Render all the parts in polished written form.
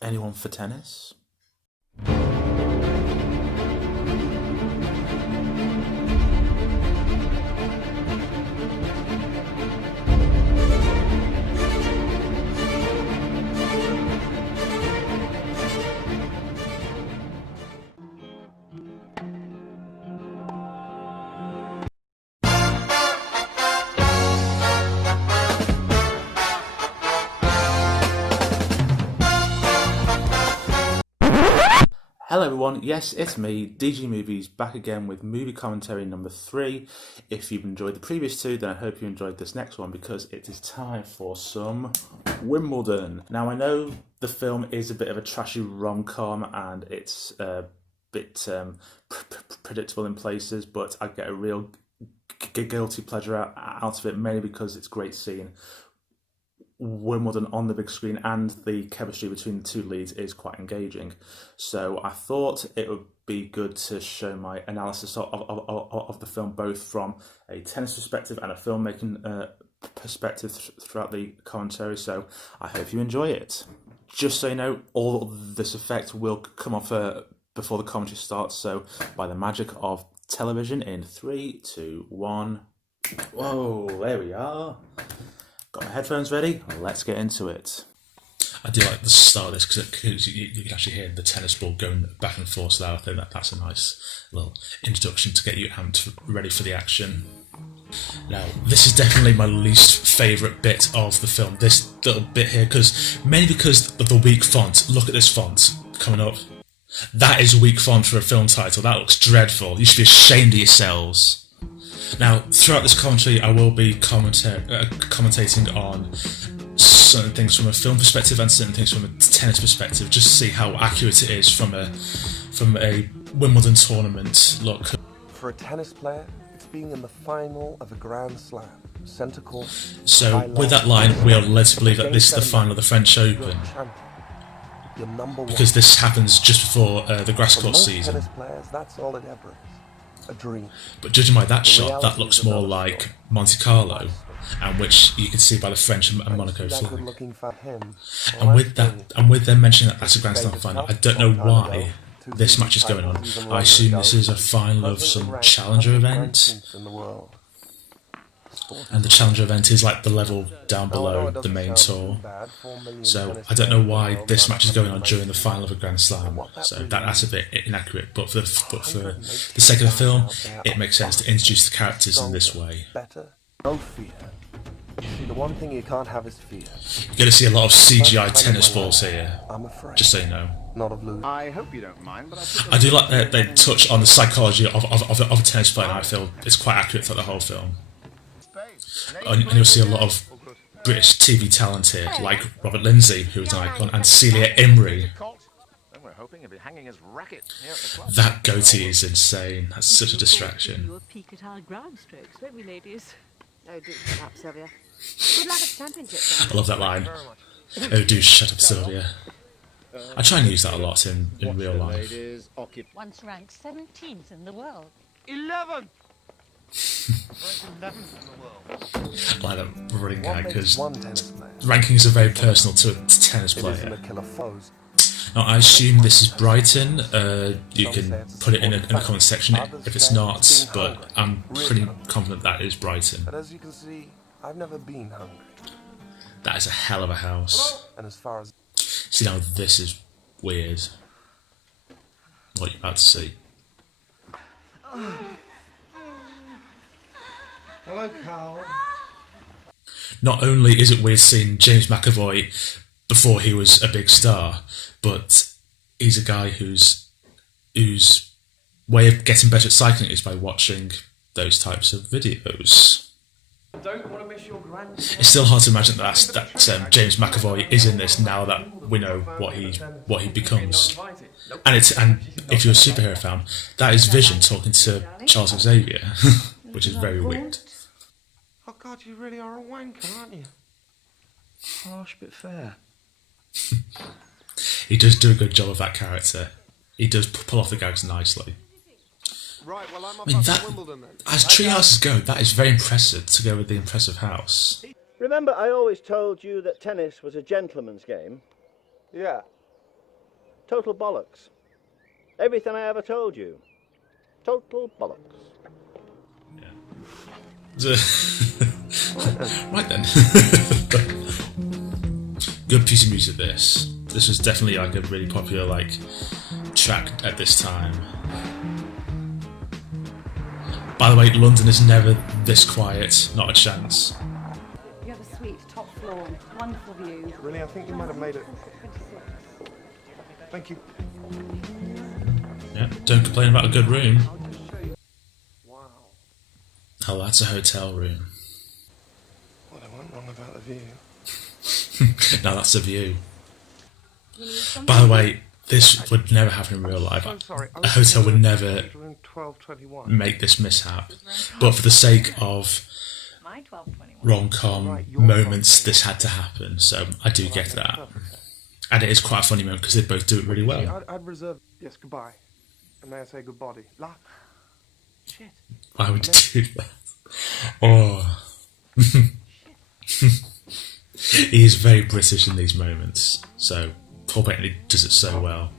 Anyone for tennis? Hello everyone, yes, it's me, DG Movies, back again with movie commentary number 3. If you've enjoyed the previous two, then I hope you enjoyed this next one because it is time for some Wimbledon. Now I know the film is a bit of a trashy rom-com and it's a bit predictable in places, but I get a real guilty pleasure out of it, mainly because it's great seeing Wimbledon on the big screen and the chemistry between the two leads is quite engaging. So I thought it would be good to show my analysis of the film both from a tennis perspective and a filmmaking perspective throughout the commentary, so I hope you enjoy it. Just so you know, all this effect will come off before the commentary starts, so by the magic of television in 3, 2, 1... Whoa, there we are. Got my headphones ready, let's get into it. I do like the start of this because you can actually hear the tennis ball going back and forth, so I think that's a nice little introduction to get you amped ready for the action. Now, this is definitely my least favourite bit of the film, this little bit here, mainly because of the weak font. Look at this font coming up. That is a weak font for a film title, that looks dreadful. You should be ashamed of yourselves. Now, throughout this commentary, I will be commentating on certain things from a film perspective and certain things from a tennis perspective, just to see how accurate it is from a Wimbledon tournament look. For a tennis player, it's being in the final of a Grand Slam, centre court. So, with that line, we are led to believe that this is the final of the French Open, because this happens just before the grass court season. Tennis players, that's all it ever is. A dream. But judging by that shot, that looks more like Monte Carlo, and which you can see by the French and Monaco flag. And with them mentioning that that's a Grand Slam final, I don't know why this match is going on. I assume this is a final of some challenger event, and the challenger event is like the level down below the main tour. So I don't know why this match is going on during the final of a Grand Slam. So that's a bit inaccurate. But for the sake of the film, it makes sense to introduce the characters in this way. No fear. See, the one thing you can't have is fear. You're going to see a lot of CGI tennis balls here, I'm afraid. just so you know. Not of losing. I hope you don't mind, but I do like that they touch on the psychology of a tennis player, and I feel it's quite accurate throughout the whole film. And you'll see a lot of British TV talent here, like Robert Lindsay, who is an icon, and Celia Imrie. Colt. And we're hoping he'll be hanging his racket here at the club. That goatee is insane. That's such a distraction. Do a peek at our ground strokes, won't we, ladies? Oh, do shut up, Sylvia. Good luck at the championships. I love that line. Oh, do shut up, Sylvia. I try and use that a lot in real life. Once ranked 17th in the world. 11! I like that brilliant guy, because One tennis player. rankings are very personal to a tennis It isn't player. a killer foes. Now, I assume this is Brighton. You can put it in a comment section if it's not, but I'm pretty confident that is Brighton. But as you can see, I've never been hungry. That is a hell of a house. And as far as See, now this is weird. What you're about to see. Hello, Carl. Not only is it weird seeing James McAvoy before he was a big star, but he's a guy whose way of getting better at cycling is by watching those types of videos. Don't want to miss your grand. It's still hard to imagine that James McAvoy is in this now that we know what he becomes. And if you're a superhero fan, that is Vision talking to Charles Xavier, which is very weird. oh God, you really are a wanker, aren't you? Harsh but fair. He does do a good job of that character. He does pull off the gags nicely. Right, well, I'm I mean, that, as tree houses go, that is very impressive to go with the impressive house. Remember, I always told you that tennis was a gentleman's game? Yeah. Total bollocks. Everything I ever told you. Total bollocks. Right then. Good piece of music this. This was definitely like a really popular like track at this time. By the way, London is never this quiet, not a chance. You have a suite, top floor, wonderful view. Really, I think you might have made it. Thank you. Yeah, don't complain about a good room. Wow. Oh, that's a hotel room. Well, they weren't wrong about the view. Now that's a view. By the way, this would never happen in real life. I'm sorry. A hotel would never Room 1221. make this mishap. But for the sake of My 1221. rom-com moments, this had to happen. So I do get that. And it is quite a funny moment because they both do it really well. I'd reserve. Yes, goodbye. And may I say good body? Shit. Why would you do that? Oh. He is very British in these moments. So Paul Bettany does it so well.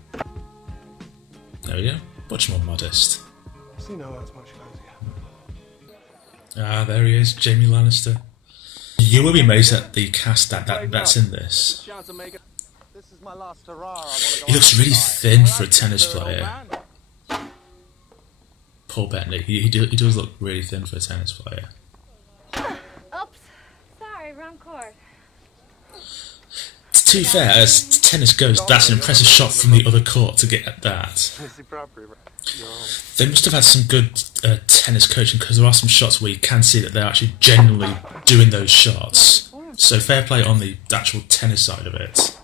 There we go. Much more modest. See, no, that's much closer. Ah, there he is, Jamie Lannister. You will be amazed at the cast that's in this. This is my last hurrah. He looks really thin for a tennis player. Paul Bettany, he does look really thin for a tennis player. Oops. Sorry, wrong court. To be fair, as tennis goes, that's an impressive shot from the other court to get at that. Missy Bradbury. They must have had some good tennis coaching because there are some shots where you can see that they're actually genuinely doing those shots. So fair play on the actual tennis side of it.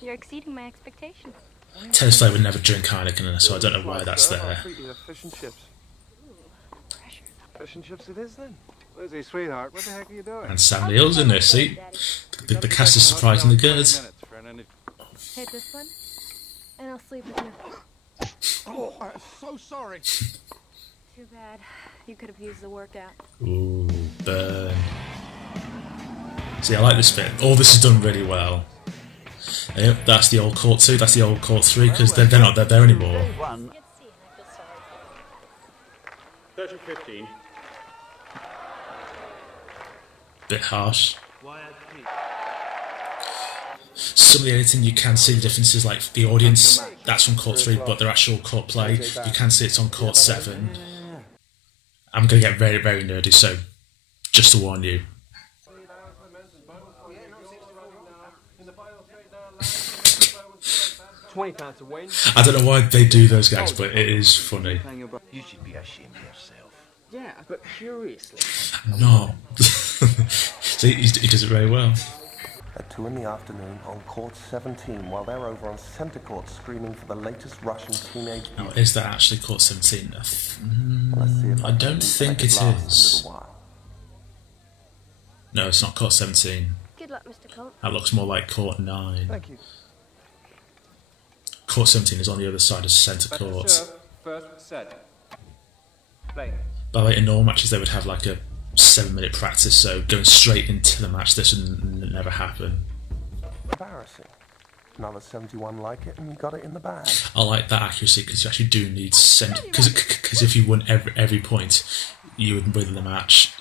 You're exceeding my expectations. Tennis player would never drink Heineken, so I don't know why that's there. Fish and chips. Fish and chips it is then. Lizzie, sweetheart, what the heck are you doing? And Sam Neill's in this, see? The cast is surprisingly good. Hit this one, and I'll sleep with you. Oh, I'm so sorry. Too bad. You could have used the workout. Ooh, burn. See, I like this bit. All this is done really well. Yep, that's the old court 2, that's the old court 3, because they're not there anymore. 30-15. Bit harsh. Some of the editing you can see the differences, like the audience, that's from court 3, but their actual court play, you can see it's on court 7. I'm going to get very, very nerdy, so just to warn you. £20 to win. I don't know why they do those guys, but it is funny. You should be ashamed of yourself. Yeah, but curiously. No. See, he does it very well. At 2 in the afternoon on court 17, while they're over on centre court screaming for the latest Russian teenage Now, beauty. is that actually court 17? Let's see if I don't think it last is. a little while. No, it's not court 17. Good luck, Mr. Colt. That looks more like court 9. Thank you. Court 17 is on the other side of centre court. First set. Play. By the way, in normal matches they would have like a 7-minute practice, so going straight into the match, this would never happen. Embarrassing. Another 71 like it, and you got it in the bag. I like that accuracy because you actually do need because if you won every point, you would win the match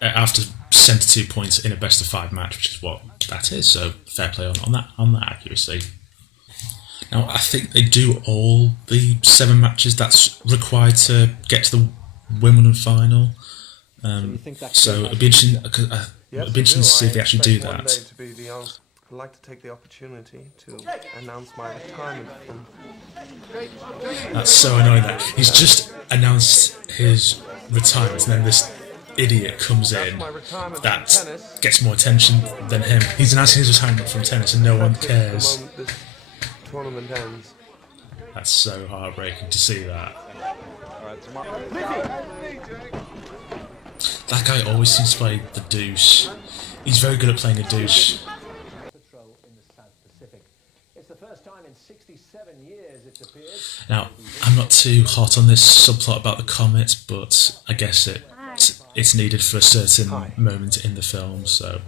after centre 2 points in a best of 5 match, which is what that is. So fair play on that accuracy. Now I think they do all the 7 matches that's required to get to the Wimbledon final. So it'd be interesting. It'd be interesting to see if they actually do that. I'd like to take the opportunity to announce my retirement from... That's so annoying that he's just announced his retirement and then this idiot comes in that gets more attention than him. He's announcing his retirement from tennis and no one cares. The moment this tournament ends. That's so heartbreaking to see that. That guy always seems to play the douche. He's very good at playing a douche. Now, I'm not too hot on this subplot about the comet, but I guess it's needed for a certain moment in the film, so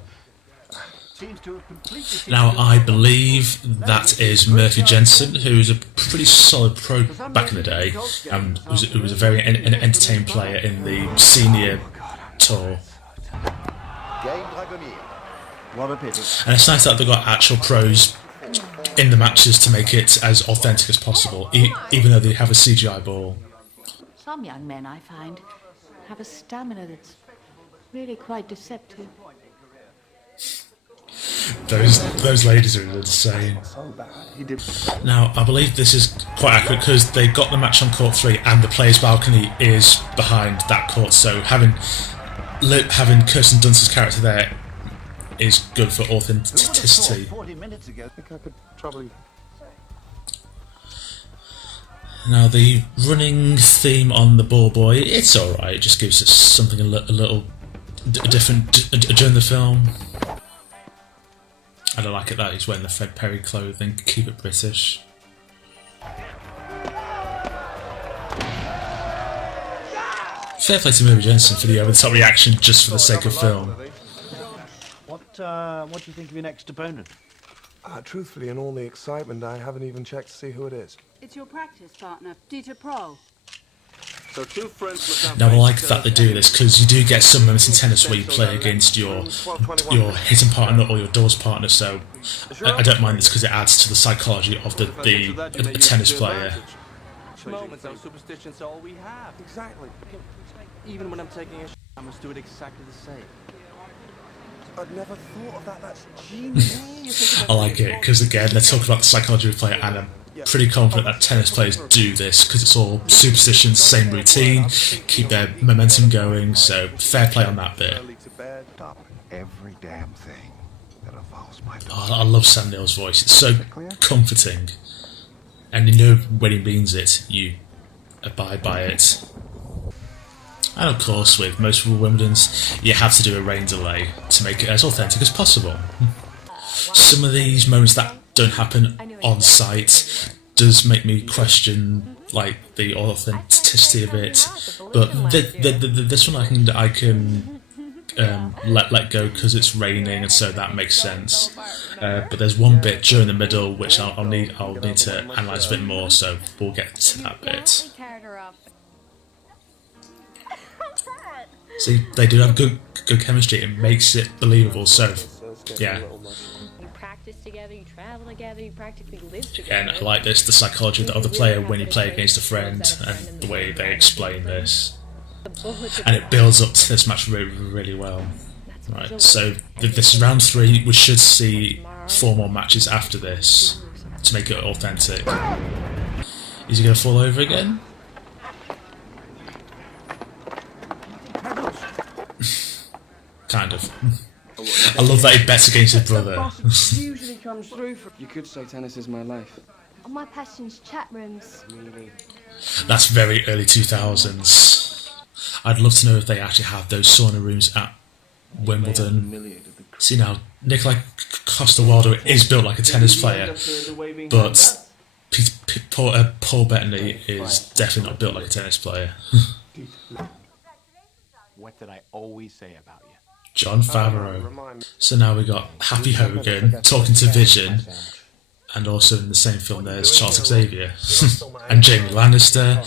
Now, I believe that is Murphy Jensen, who was a pretty solid pro back in the day, and who was a very entertaining player in the senior tour. And it's nice that they've got actual pros in the matches to make it as authentic as possible, even though they have a CGI ball. Some young men, I find, have a stamina that's really quite deceptive. Those ladies are insane. Now, I believe this is quite accurate because they got the match on court 3 and the players' balcony is behind that court, so having Kirsten Dunst's character there is good for authenticity. Now, the running theme on the ball boy, it's alright, it just gives us something a little different during the film. I don't like it that he's wearing the Fred Perry clothing, keep it British. Fair play to Murphy Jensen for the over-the-top reaction just for the sake of film. What do you think of your next opponent? Truthfully, in all the excitement, I haven't even checked to see who it is. It's your practice partner, Dieter Pro. So two friends. Now, I like that they do this because you do get some moments in tennis where you play against your hitting partner or your doubles partner, so I don't mind this because it adds to the psychology of the tennis player. Moments of superstition's all we have. Exactly. Even when I'm taking a I must do it exactly the same. I'd never thought of that. That's genius. I like it because, again, they're talking about the psychology of the player, and I'm pretty confident that tennis players do this because it's all superstition, same routine, keep their momentum going, so fair play on that bit. Every damn thing that involves my Oh, I love Sam Neill's voice, it's so comforting, and you know when he means it, you abide by it. And of course, with most Wimbledons, you have to do a rain delay to make it as authentic as possible. Some of these moments that don't happen on site does make me question like the authenticity of it, but this one I can let go because it's raining, and so that makes sense. But there's one bit during the middle which I'll need to analyse a bit more, so we'll get to that bit. See, they do have good chemistry. It makes it believable. So, yeah. You practice together, you travel together, you practically live together. Again, I like this, the psychology of the other player when you play against a friend, and the way they explain this. And it builds up to this match really, really well. Right, so this is round 3. We should see 4 more matches after this to make it authentic. Is he going to fall over again? Kind of. I love that he bets against his brother. Usually comes through for. You could say tennis is my life. My passion's chat rooms. That's very early 2000s. I'd love to know if they actually have those sauna rooms at Wimbledon. See now, Nikolai Costa-Waldau is built like a tennis player, but Paul Bettany is definitely not built like a tennis player. What did I always say about you? John Favreau. So now we got Happy Hogan talking to Vision, and also in the same film there's Charles Xavier, and Jamie Lannister,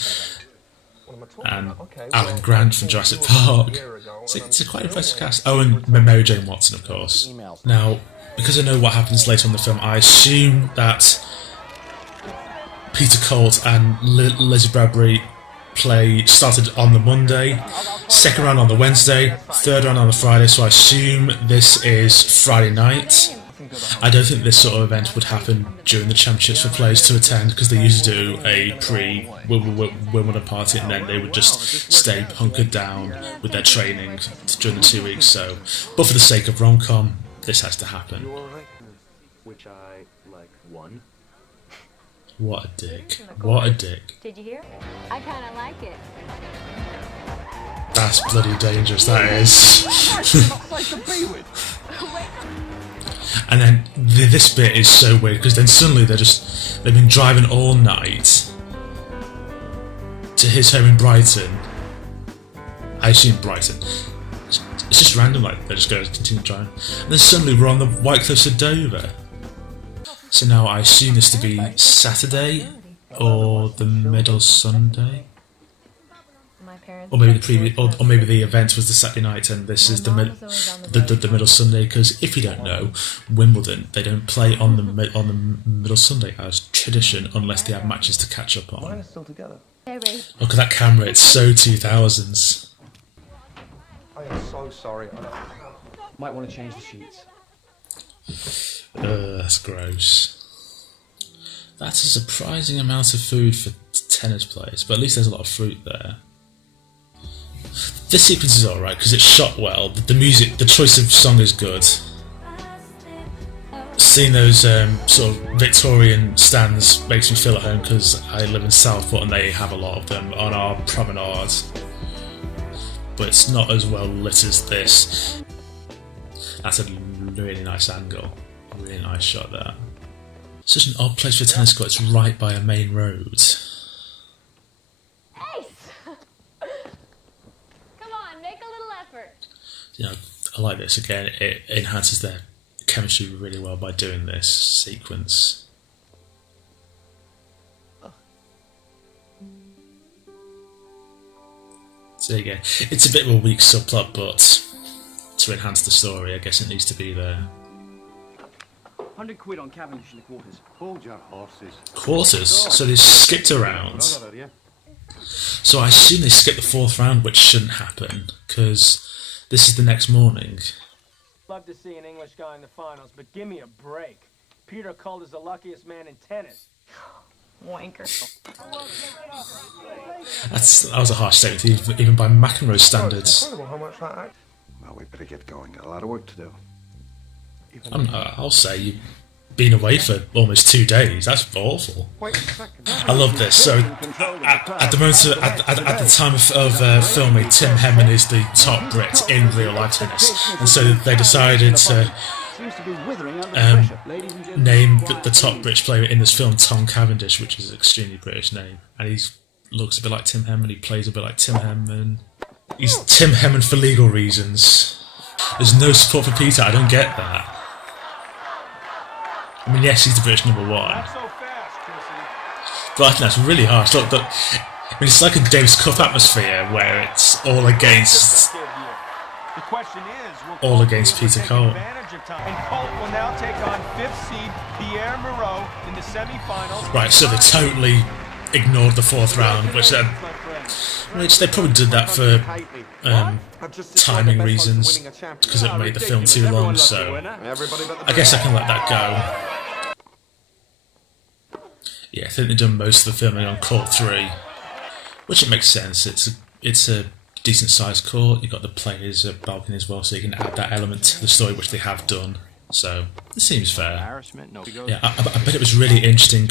and Alan Grant from Jurassic Park. It's a quite impressive cast. Oh, and Mary Jane Watson, of course. Now, because I know what happens later in the film, I assume that Peter Colt and Lizzie Bradbury started on the Monday, second round on the Wednesday, third round on the Friday, so I assume this is Friday night. I don't think this sort of event would happen during the championships for players to attend, because they usually do a pre-Wimbledon party and then they would just stay hunkered down with their training during the 2 weeks. So, but for the sake of rom-com, this has to happen. Which I won. What a dick. What a dick. Did you hear? I kind of like it. That's bloody dangerous, that is. And then this bit is so weird, because then suddenly they've been driving all night to his home in Brighton. I assume Brighton. It's just random, like they're just going to continue trying. And then suddenly we're on the White Cliffs of Dover. So now I assume this to be Saturday or the middle Sunday. Or maybe the previous, or maybe the event was the Saturday night and this is the middle Sunday. Because if you don't know, Wimbledon, they don't play on the middle Sunday as tradition unless they have matches to catch up on. Mine are still together. Look at that camera, it's so 2000s. I am so sorry. Might want to change the sheets. That's gross. That's a surprising amount of food for tennis players, but at least there's a lot of fruit there. This sequence is alright because it's shot well. The music, the choice of song is good. Seeing those sort of Victorian stands makes me feel at home because I live in Southport and they have a lot of them on our promenade. But it's not as well lit as this. That's a really nice angle. Really nice shot there. Such an odd place for a tennis court. It's right by a main road. You know, I like this again. It enhances their chemistry really well by doing this sequence. So there you go. It's a bit of a weak subplot, but to enhance the story, I guess it needs to be there. 100 quid on Cavendish in the quarters. Hold your horses. Quarters? So they skipped a round. So I assume they skipped the fourth round, which shouldn't happen, because this is the next morning. Love to see an English guy in the finals, but give me a break. Peter Colt is the luckiest man in tennis. Wanker. That was a harsh statement, even by McEnroe's standards. Incredible how much that act. Well, we better get going. Got a lot of work to do. I'll say you've been away for almost 2 days. That's awful. I love this. So, at the moment, at the time of filming, Tim Henman is the top Brit in real life tennis, and so they decided to name the top British player in this film Tom Cavendish, which is an extremely British name, and he looks a bit like Tim Henman. He plays a bit like Tim Henman. He's Tim Henman for legal reasons. There's no support for Peter. I don't get that. I mean, yes, he's the British number one. But I think that's really harsh. Look, I mean, it's like a Davis Cup atmosphere where it's all against Peter Colt. And Colt will now take on 5th seed Pierre Moreau in the semi-finals. Right, so they totally ignored the fourth round, which they probably did that for timing reasons, because it made the film too long. So I guess I can let that go. Yeah, I think they've done most of the filming on Court 3, which it makes sense. It's a decent sized court. You've got the players at balcony as well, so you can add that element to the story, which they have done. So it seems fair. Yeah, I bet it was really interesting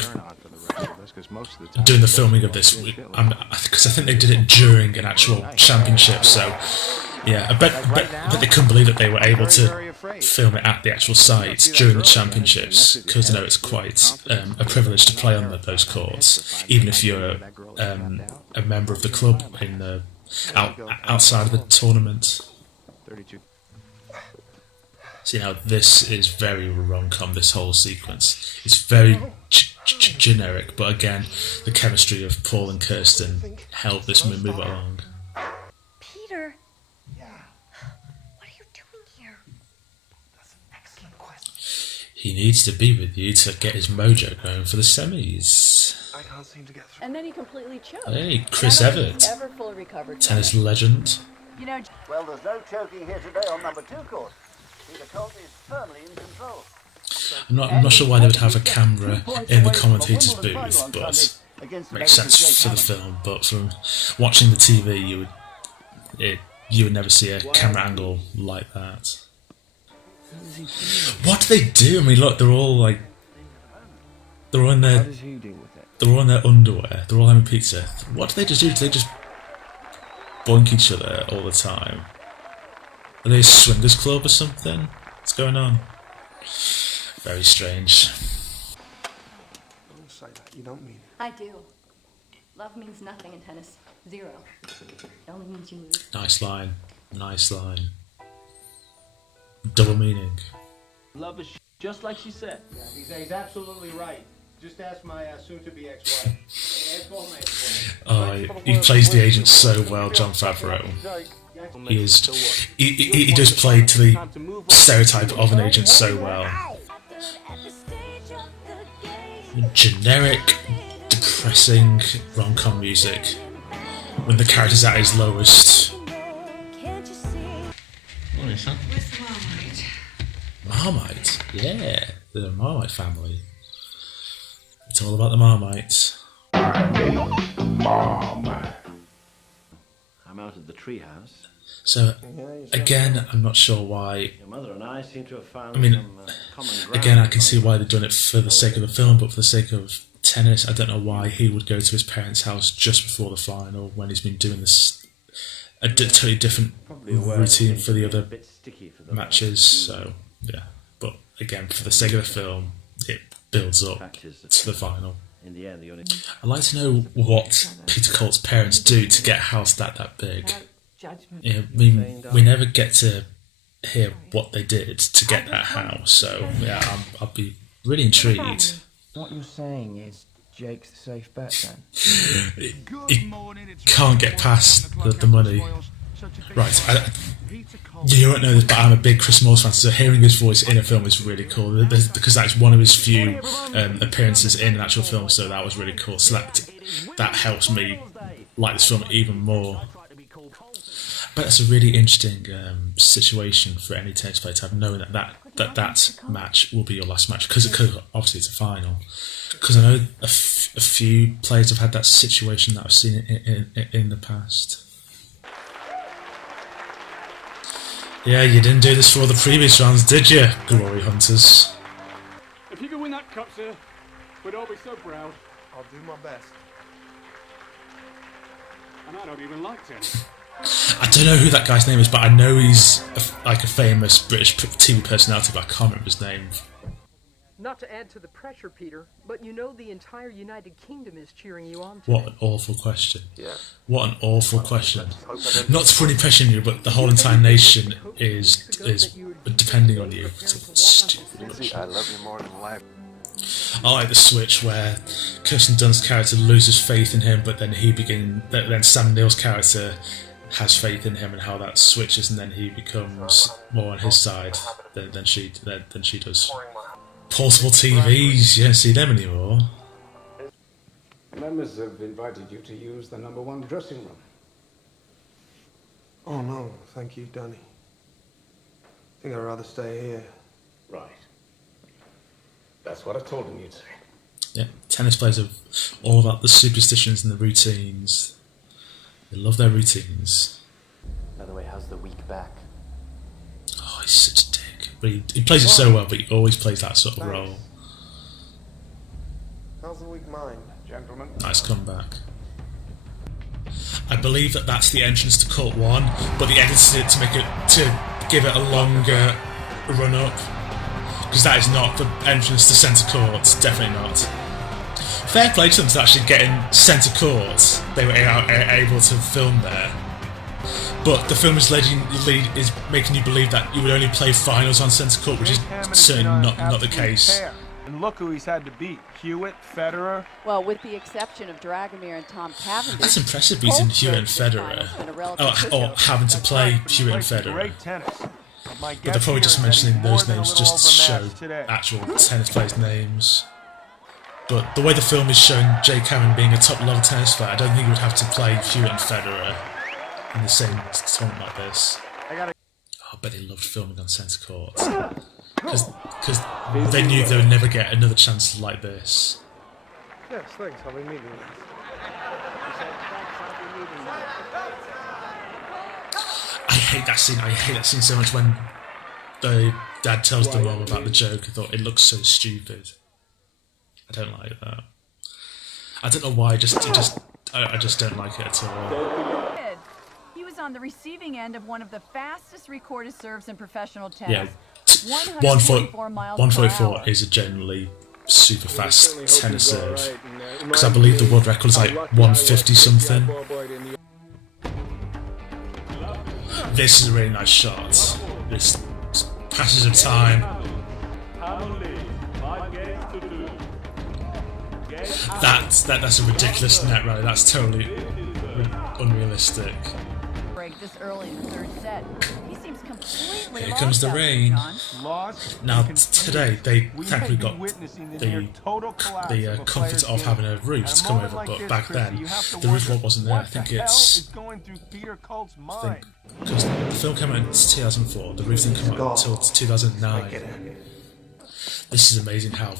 doing the filming of this, because I think they did it during an actual championship. So yeah, I bet they couldn't believe that they were able to film it at the actual site during the championships, because it's quite a privilege to play on those courts, even if you're a member of the club in the outside of the tournament. So this is very rom-com. This whole sequence is very generic, but again, the chemistry of Paul and Kirsten help this move along. Peter. What are you doing here? That's an excellent question. He needs to be with you to get his mojo going for the semis. I can't seem to get through. And then he completely choked. Hey, Chris Evert, Ever fully recovered. tennis legend. Well, there's no choking here today on number 2 course. Peter Colt is firmly in control. I'm not sure why they would have a camera in the commentator's booth, but it makes sense for the film. But from watching the TV, you would never see a camera angle like that. What do they do? I mean, look, they're all in their underwear. They're all having pizza. What do they just do? Do they just boink each other all the time? Are they a swingers club or something? What's going on? Very strange. Don't say that. You don't mean it. I do. Love means nothing in tennis. Zero. It only means you lose. Nice line. Nice line. double meaning. Love is just like she said. Yeah, he's absolutely right. Just ask my soon-to-be ex-wife. Ask all my ex-wives. Oh, he plays the agent so well, Jon Favreau. He does play to the stereotype of an agent so well. Generic, depressing rom-com music when the character's at his lowest. What is that? Marmite? Yeah, the Marmite family. It's all about the Marmites. I'm out at the treehouse. So, again, I'm not sure why. Your mother and I seem to have found I mean, some common ground. again, I can see why they've done it for the sake of the film, but for the sake of tennis, I don't know why he would go to his parents' house just before the final when he's been doing this totally different routine for the other matches. So, yeah. But again, for the sake of the film, it builds up to the final. I'd like to know what Peter Colt's parents do to get a house that big. Yeah, I mean, we never get to hear what they did to get that house, so yeah, I'll be really intrigued. What you're saying is Jake's the safe bet then? He can't get past the money. Right, you won't know this, but I'm a big Chris Moores fan, so hearing his voice in a film is really cool, because that's one of his few appearances in an actual film, so that was really cool. So that helps me like this film even more. But that's a really interesting situation for any tennis player to have, knowing that match will be your last match, because obviously it's a final. Because I know a few players have had that situation that I've seen in the past. Yeah, you didn't do this for all the previous rounds, did you, Glory Hunters? If you could win that cup, sir, we'd all be so proud. I'll do my best. And I don't even like him. I don't know who that guy's name is, but I know he's like a famous British TV personality, but I can't remember his name. Not to add to the pressure, Peter, but you know the entire United Kingdom is cheering you on today. What an awful question. Yeah. What an awful question. Not to put any pressure on you, but the whole entire nation is depending on you. Stupid. Lizzie, I love you more than life. I like the switch where Kirsten Dunst's character loses faith in him, but then then Sam Neill's character has faith in him, and how that switches, and then he becomes more on his side than she does. Portable TVs, you don't see them anymore. Members have invited you to use the #1 dressing room. Oh no, thank you, Danny. I think I'd rather stay here. Right. That's what I told him you'd say. Yeah, tennis players are all about the superstitions and the routines. They love their routines. By the way, how's the week back? Oh, he's such a dick. But he plays it so well, but he always plays that sort of role. How's the week mine, gentlemen? Nice comeback. I believe that's the entrance to Court 1, but they edited it to give it a longer run up. Because that is not the entrance to centre court, definitely not. Fair play to them to actually get in centre court. They were able to film there. But the film is making you believe that you would only play finals on centre court, which is certainly not the case. And look who he's had to beat: Hewitt, Federer. Well, with the exception of Dragomir and Tom Cavendish. That's impressive, beating Hewitt and Federer. Or having to play Hewitt and Federer. Great tennis. But they're probably just mentioning those names just to show actual tennis players' names. But the way the film is showing Jay Cameron being a top-level tennis player, I don't think he would have to play Hewitt and Federer in the same tournament like this. I bet they loved filming on centre court. Because they knew they would never get another chance like this. Yes, thanks. I'll be meeting you. I hate that scene. I hate that scene so much when the dad tells the mom about the joke. I thought it looks so stupid. I don't like that. I don't know why. I just don't like it at all. He was on the receiving end of one of the fastest recorded serves in professional tennis. Yeah, 144 is a generally super fast tennis serve. Because I believe the world record is like 150 something. This is a really nice shot. This passage of time. That's a ridiculous net rally. That's totally unrealistic. Break this early in the third set. He seems completely Here comes the rain. Now today they thankfully got the comfort of having a roof to come over, but back then the roof wasn't there. I think because the film came out in 2004, the roof didn't come out until 2009. This is amazing how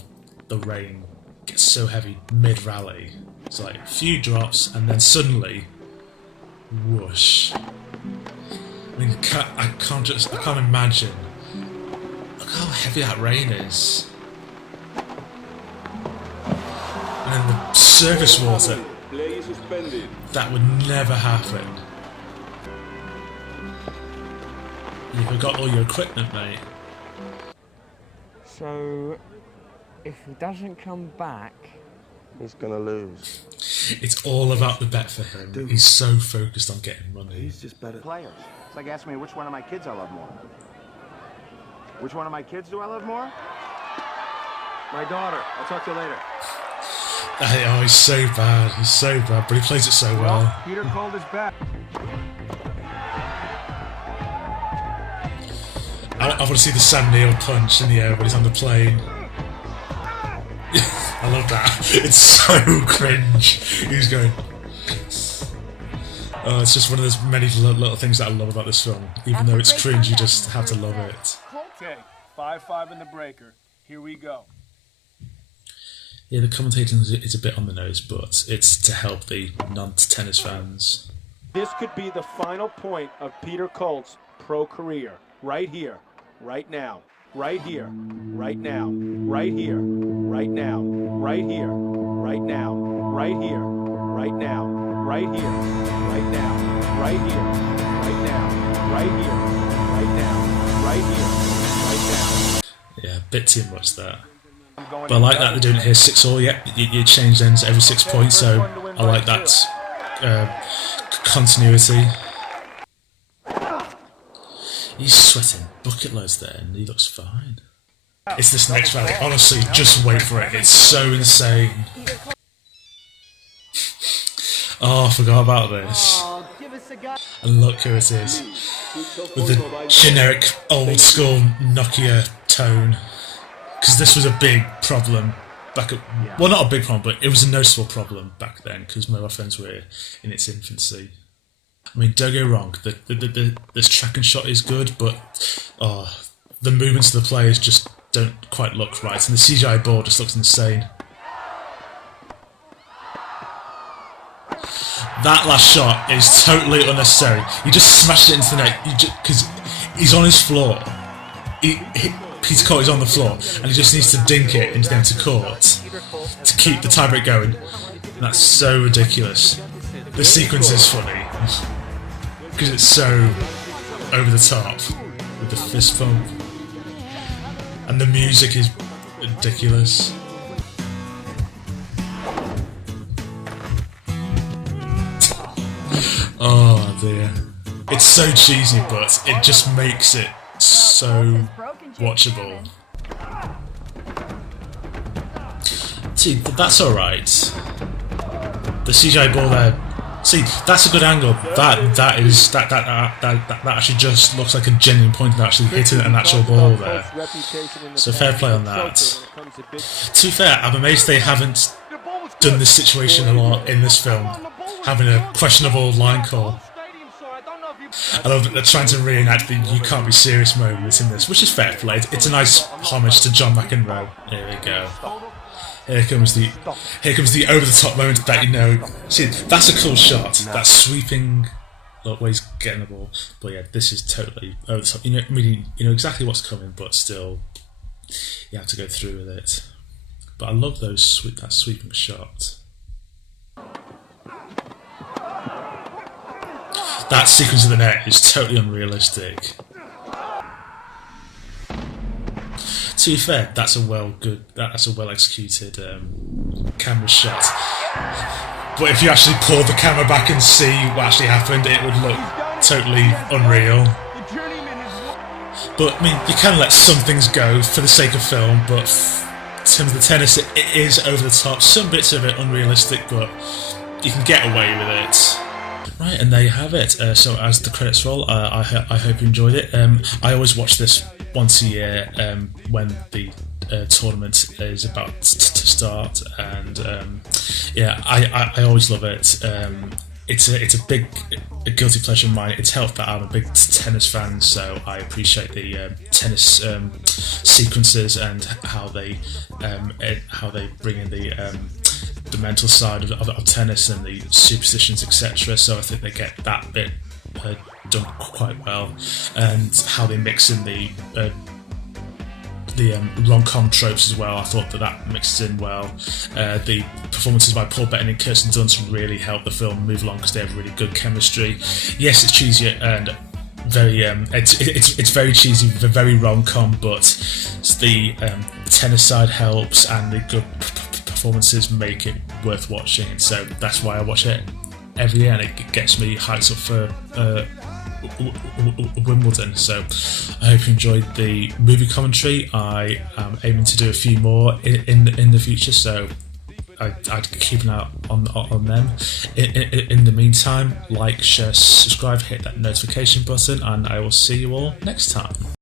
the rain gets so heavy mid-rally. It's like a few drops and then suddenly, whoosh. I mean, I can't imagine. Look how heavy that rain is. And then the surface water. That would never happen. You forgot all your equipment, mate. So, if he doesn't come back, he's gonna lose. It's all about the bet for him. He's so focused on getting money. He's just better. Players. It's like asking me which one of my kids I love more. Which one of my kids do I love more? My daughter. I'll talk to you later. Oh, he's so bad. He's so bad, but he plays it so well. Peter Colt is back. I want to see the Sam Neill punch in the air when he's on the plane. I love that. It's so cringe. He's going. Oh, it's just one of those many little things that I love about this film. Even though it's cringe, you just have to love it. Okay, 5-5 in the breaker. Here we go. Yeah, the commentating is a bit on the nose, but it's to help the non-tennis fans. This could be the final point of Peter Colt's pro career. Right here, right now. Right here, right now. Right here, right now. Right here, right now. Right here, right now. Right here, right now. Right here, right now. Right here, right now. Right here, right now. Yeah, a bit too much that. But I like that they're doing it here 6-all. Yeah, you change ends every 6 points, so I like that continuity. He's sweating bucket loads there, and he looks fine. It's this next rally. Honestly, just wait for it. It's so insane. Oh, I forgot about this. And look who it is. With the generic old school Nokia tone. Because this was a big problem back at... Well, not a big problem, but it was a noticeable problem back then, because mobile phones were in its infancy. I mean, don't go wrong, this track and shot is good, but the movements of the players just don't quite look right, and the CGI board just looks insane. That last shot is totally unnecessary. He just smashed it into the net, because he's on his floor. Peter Colt is on the floor, and he just needs to dink it into the empty court to keep the tiebreak going. And that's so ridiculous. The sequence is funny, because it's so over the top with the fist pump. And the music is ridiculous. Oh dear. It's so cheesy, but it just makes it so watchable. See, that's alright. The CGI ball there. See, that's a good angle. That actually just looks like a genuine point of actually hitting an actual ball there. So fair play on that. To be fair, I'm amazed they haven't done this situation a lot in this film, having a questionable line call. I love that they're trying to reenact the "you can't be serious" moments in this, which is fair play. It's a nice homage to John McEnroe. Here we go. Here comes the over the top moment that you know. See, that's a cool shot. That sweeping look where he's getting the ball. But yeah, this is totally over the top. You know, I mean, you know exactly what's coming, but still, you have to go through with it. But I love that sweeping shot. That sequence of the net is totally unrealistic. To be fair, that's a well executed camera shot. But if you actually pull the camera back and see what actually happened, it would look totally unreal. But I mean, you can let some things go for the sake of film, but in terms of the tennis, it is over the top. Some bits of it unrealistic, but you can get away with it. Right, and there you have it. So as the credits roll, I hope you enjoyed it. I always watch this once a year when the tournament is about to start, and yeah, I always love it. It's a big guilty pleasure of mine. It's helped that I'm a big tennis fan, so I appreciate the tennis sequences and how they bring in the mental side of tennis and the superstitions, etc. So I think they get that bit done quite well, and how they mix in the rom-com tropes as well. I thought that mixed in well. The performances by Paul Bettany and Kirsten Dunst really helped the film move along because they have really good chemistry. Yes, it's cheesy and very it's very cheesy, very rom-com, but the tennis side helps, and the good performances make it worth watching. And so that's why I watch it every year, and it gets me hyped up for Wimbledon. So I hope you enjoyed the movie commentary. I am aiming to do a few more in the future, so I'd keep an eye on them. In the meantime, like, share, subscribe, hit that notification button, and I will see you all next time.